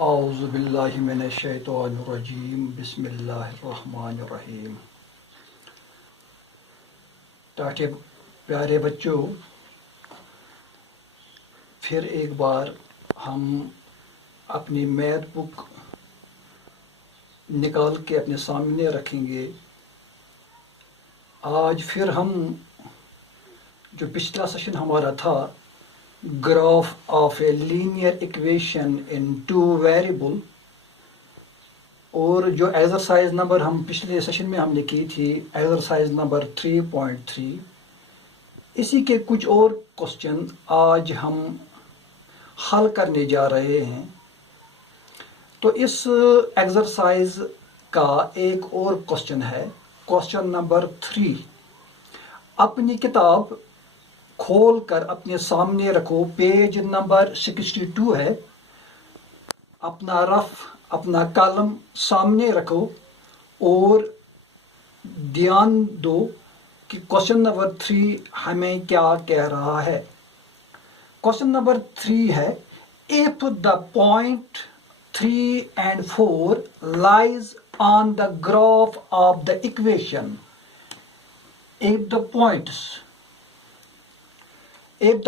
औज़ु बिल्लाहि मिनश शैतानिर रजीम बिस्मिल्लाहिर रहमानिर रहीम। टाटे प्यारे बच्चों, फिर एक बार हम अपनी मैथ बुक निकाल के अपने सामने रखेंगे। आज फिर हम जो पिछला सेशन हमारा था, graph of a linear equation in two variable, और जो एक्सरसाइज नंबर हम पिछले सेशन में हमने की थी, एक्सरसाइज नंबर 3.3, इसी के कुछ और क्वेश्चन आज हम हल करने जा रहे हैं। तो इस एक्सरसाइज का एक और क्वेश्चन है, क्वेश्चन नंबर 3। अपनी किताब खोल कर अपने सामने रखो, पेज नंबर 62 है। अपना रफ, अपना कलम सामने रखो और ध्यान दो कि क्वेश्चन नंबर 3 हमें क्या कह रहा है। क्वेश्चन नंबर 3 है, if the point 3 and 4 lies on the graph of the equation, if the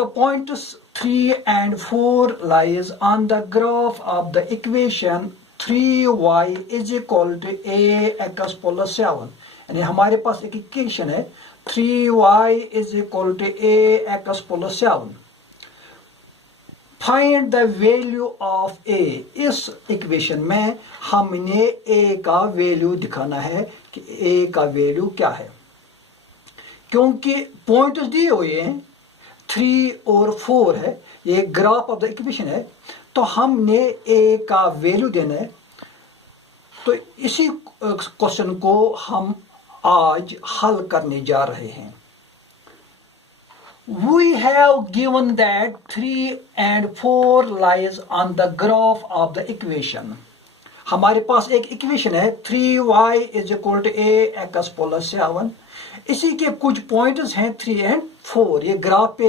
points 3 and 4 lies on the graph of the equation 3y is equal to ax plus 7, यानी हमारे पास एक equation है 3y is equal to ax plus 7। Find the value of A. इस equation में हमने ए का value दिखाना है कि ए का वैल्यू क्या है। क्योंकि पॉइंट्स दिए हुए हैं 3 और 4 है, ये ग्राफ ऑफ द इक्वेशन है, तो हमने ए का वैल्यू देना है। तो इसी क्वेश्चन को हम आज हल करने जा रहे हैं। We have given that 3 and 4 lies on the graph of the equation. हमारे पास एक इक्वेशन है 3y is equal to ax plus 7। इसी के कुछ पॉइंट्स हैं 3 and 4, ये ग्राफ पे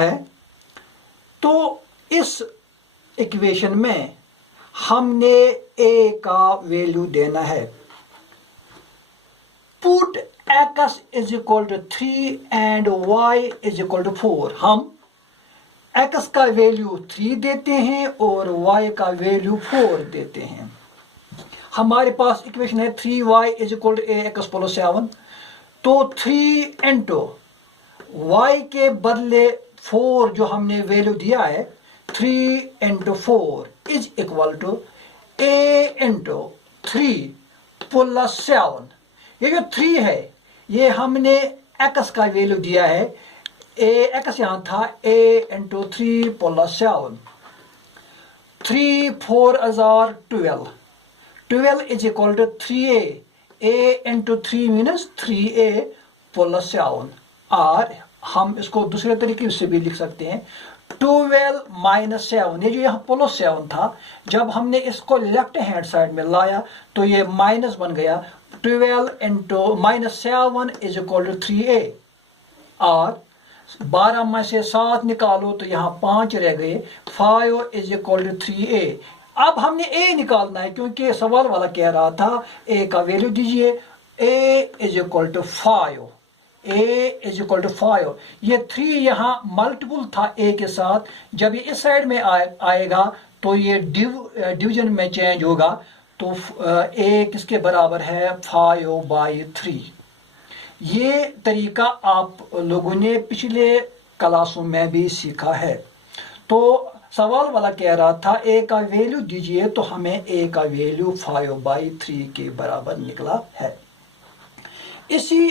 है। तो इस इक्वेशन में हमने a का वैल्यू देना है। Put x is equal to 3 and y is equal to 4। हम x का वैल्यू 3 देते हैं और y का वैल्यू 4 देते हैं। हमारे पास इक्वेशन है 3y is equal to ax plus 7। तो 3 into y के बदले 4 जो हमने वैल्यू दिया है, 3 into 4 is equal to a into 3 plus 7। ये जो 3 है, ये हमने x का वैल्यू दिया है, x यहाँ था a into 3 plus 7। 3 4 are 12। 12 is equal to 3a। a into 3 means 3a plus 7। और हम इसको दूसरे तरीके से भी लिख सकते हैं, 12 minus 7। ये जो यहाँ प्लस 7 था, जब हमने इसको लेफ्ट हैंड साइड में लाया तो ये माइनस बन गया। 12 into minus 7 is equal to 3a। और 12 में से 7 निकालो तो यहाँ 5 रह गए, 5 is equal to 3a। अब हमने a निकालना है, क्योंकि सवाल वाला कह रहा था a का वैल्यू दीजिए। a is equal to 5। a is equal to 5। ये 3 यहाँ मल्टीपल था a के साथ, जब ये इस साइड में आएगा तो ये डिवीजन में चेंज होगा। तो a किसके बराबर है, 5/3। ये तरीका आप लोगों ने पिछले क्लासों में भी सीखा है। तो सवाल वाला कह रहा था a का वैल्यू दीजिए, तो हमें a का वैल्यू 5/3 के बराबर निकला है। इसी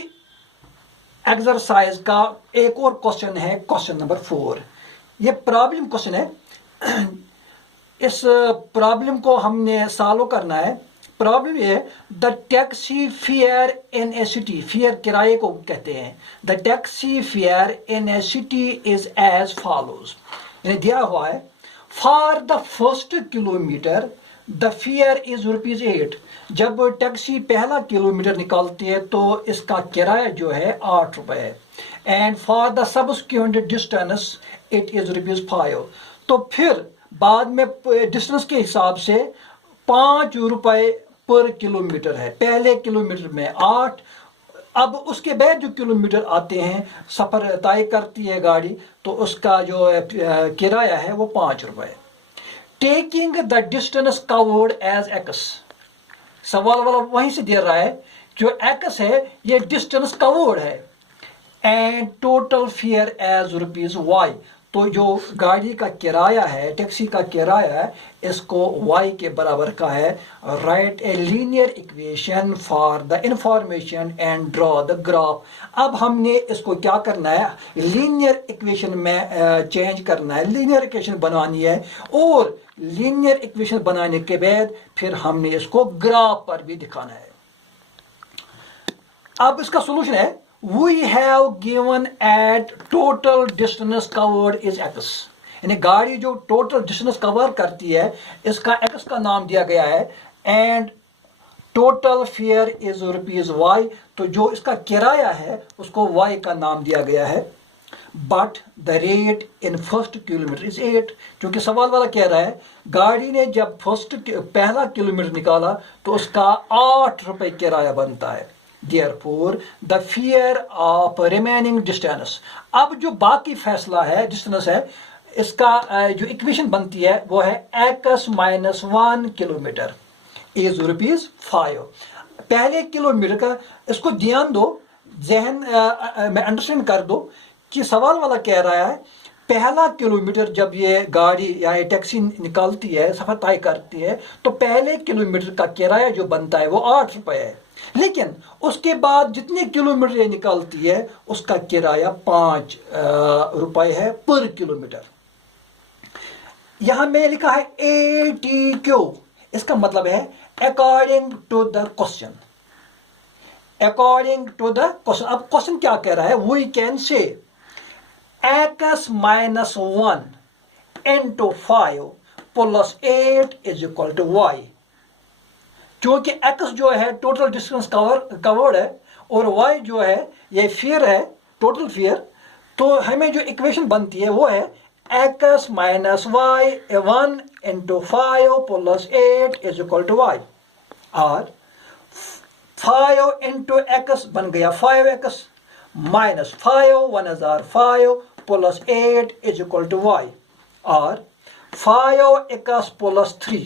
एक्सरसाइज का एक और क्वेश्चन है, क्वेश्चन नंबर 4। ये प्रॉब्लम क्वेश्चन है। इस प्रॉब्लम को हमने सॉल्व करना है। प्रॉब्लम ये है, the taxi fare in a city, fare किराए को कहते हैं। The taxi fare in a city is as follows, यानी दिया हुआ है, for the first kilometre the fare is ₹8। जब टैक्सी पहला किलोमीटर निकालती है तो इसका किराया जो है 8 रुपए है। And for the subsequent distance it is ₹5। तो फिर बाद में डिस्टेंस के हिसाब से 5 रुपए पर किलोमीटर है। पहले किलोमीटर में 8, अब उसके बाद जो किलोमीटर आते हैं, सफ़र तय करती है गाड़ी, तो उसका जो किराया है वो 5 रुपए। Taking the distance covered as x, सवाल वाला वहीं से दे रहा है, जो एक्स है ये डिस्टेंस कवर्ड है, and total fare as ₹y, तो जो गाड़ी का किराया है, टैक्सी का किराया है, इसको y के बराबर का है। Right a linear equation for the information and draw the graph. अब हमने इसको क्या करना है, लीनियर इक्वेशन में चेंज करना है, लीनियर इक्वेशन बनानी है, और लीनियर इक्वेशन बनाने के बाद फिर हमने इसको ग्राफ पर भी दिखाना है। अब इसका सोल्यूशन है, we have given at total distance covered is x, यानी गाड़ी जो टोटल डिस्टेंस कवर करती है इसका x का नाम दिया गया है, and total fair is ₹y, तो जो इसका किराया है उसको y का नाम दिया गया है। But the rate in first kilometre is 8, क्योंकि सवाल वाला कह रहा है गाड़ी ने जब पहला किलोमीटर निकाला तो उसका 8 रुपए किराया बनता है। Therefore, the fear of remaining distance, अब जो बाकी फैसला है, डिस्टेंस है, इसका जो इक्वेशन बनती है वो है x - 1 किलोमीटर इज ₹5। पहले किलोमीटर का इसको ध्यान दो, जहन में अंडरस्टैंड कर दो कि सवाल वाला कह रहा है पहला किलोमीटर जब ये गाड़ी या ये टैक्सी निकालती है, सफर तय करती है, तो पहले किलोमीटर का किराया जो बनता है वो 8 रुपए है, लेकिन उसके बाद जितने किलोमीटर ये निकालती है उसका किराया 5 रुपए है पर किलोमीटर। यहां में लिखा है ATQ, इसका मतलब है according to the question, according to the question. अब क्वेश्चन क्या कह रहा है, we can say x - 1 into 5 plus 8 is equal to y, क्योंकि x जो है टोटल डिस्टेंस कवर्ड है और y जो है ये फेयर है, टोटल फेयर, तो हमें जो इक्वेशन बनती है वो है x - y 1 into 5 plus 8 is equal to y, और 5 into x बन गया 5x minus 5 1005 plus 8 is equal to y, और 5x plus 3,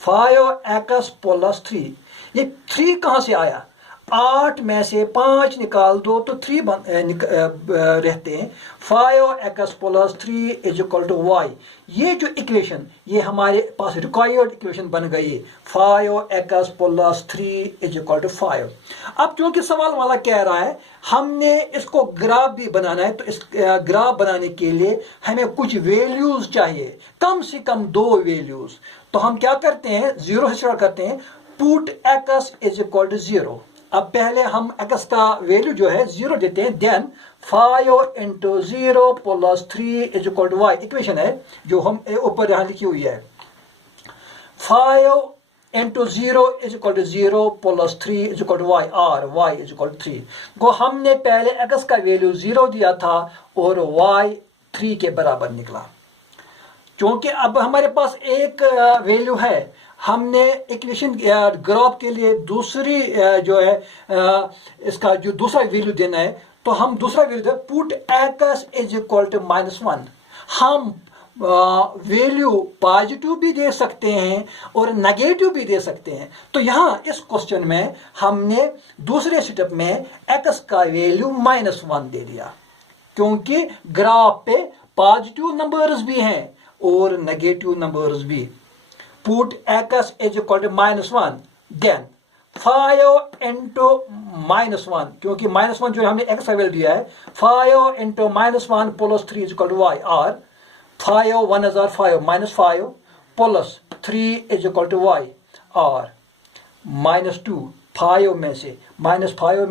5x plus 3, ये 3 कहाँ से आया, 8 में से 5 निकाल दो तो 3 रहते हैं। 5x plus 3 is equal to y, ये जो इक्वेशन ये हमारे पास रिक्वायर्ड इक्वेशन बन गई, 5x plus 3 is equal to 5। अब क्योंकि सवाल वाला कह रहा है हमने इसको ग्राफ भी बनाना है, तो इस ग्राफ बनाने के लिए हमें कुछ वैल्यूज चाहिए, कम से कम 2 वैल्यूज। तो हम क्या करते हैं, 0 से स्टार्ट करते हैं, put x is equal to 0। अब पहले हम x का वैल्यू जो है 0 देते हैं, then 5 into 0 plus 3 is equal to y, equation है जो हम ऊपर यहां लिखी हुई है। 5 into 0 is equal to 0 plus 3 is equal to y, और y is equal to 3 को हमने पहले x का वैल्यू 0 दिया था और y 3 के बराबर निकला। क्योंकि अब हमारे पास एक वैल्यू है, हमने इक्वेशन ग्राफ के लिए दूसरी जो है इसका जो दूसरा वैल्यू देना है, तो हम दूसरा वैल्यू दें, put x is equal to -1। हम वैल्यू पॉजिटिव भी दे सकते हैं और नेगेटिव भी दे सकते हैं। तो यहाँ इस क्वेश्चन में हमने दूसरे स्टेप में x का वैल्यू -1 दे दिया, क्योंकि ग्राफ पे पॉजिटिव नंबर्स भी हैं और नेगेटिव नंबर्स भी। Put x is equal to -1, then 5 into -1, क्योंकि -1 जो हमने x का वैल्यू दिया है, 5 into -1 plus 3 is equal to y, और 5 1005 -5 plus 3 is equal to y, और -2 5 में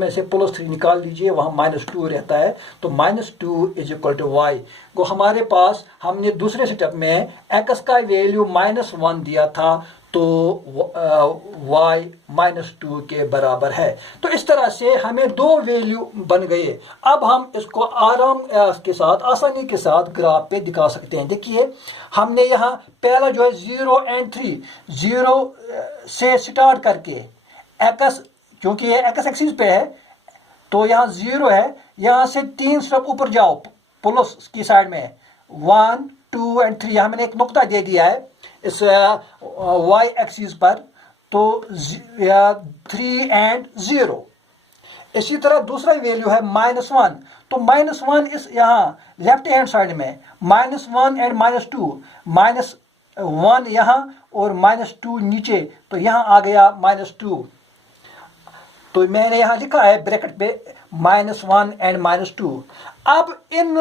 से +3 निकाल लीजिए, वहाँ -2 रहता है, तो -2 इज इक्वल टू y को हमारे पास हमने दूसरे स्टेप में x का वैल्यू -1 दिया था, तो y -2 के बराबर है। तो इस तरह से हमें दो वैल्यू बन गए। अब हम इसको आराम के साथ, आसानी के साथ ग्राफ पे दिखा सकते हैं। देखिए हमने यहाँ पहला जो है 0 और 3, 0 से स्टार्ट करके x, क्योंकि ये x एक्सिस पे है तो यहाँ 0 है, यहाँ से 3 स्टेप ऊपर जाओ प्लस की साइड में 1 2 और 3, यहाँ मैंने एक नुक्ता दे दिया है इस y एक्सिस पर, तो 3 और 0। इसी तरह दूसरा वैल्यू है -1, तो -1 इस यहाँ लेफ्ट हैंड साइड में, -1 और -2, -1 यहाँ और -2 नीचे, तो यहाँ आ गया -2। तो मैंने यहाँ लिखा है ब्रैकेट पे -1 और -2। अब इन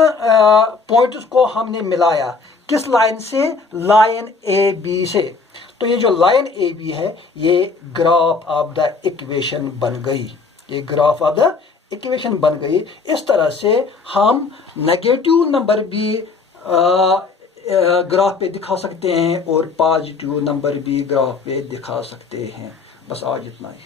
पॉइंट्स को हमने मिलाया किस लाइन से, लाइन ए बी से। तो ये जो लाइन ए बी है ये ग्राफ ऑफ द इक्वेशन बन गई, ये ग्राफ ऑफ द इक्वेशन बन गई। इस तरह से हम नेगेटिव नंबर भी ग्राफ पे दिखा सकते हैं और पॉजिटिव नंबर भी ग्राफ पे दिखा सकते हैं। बस आज इतना ही।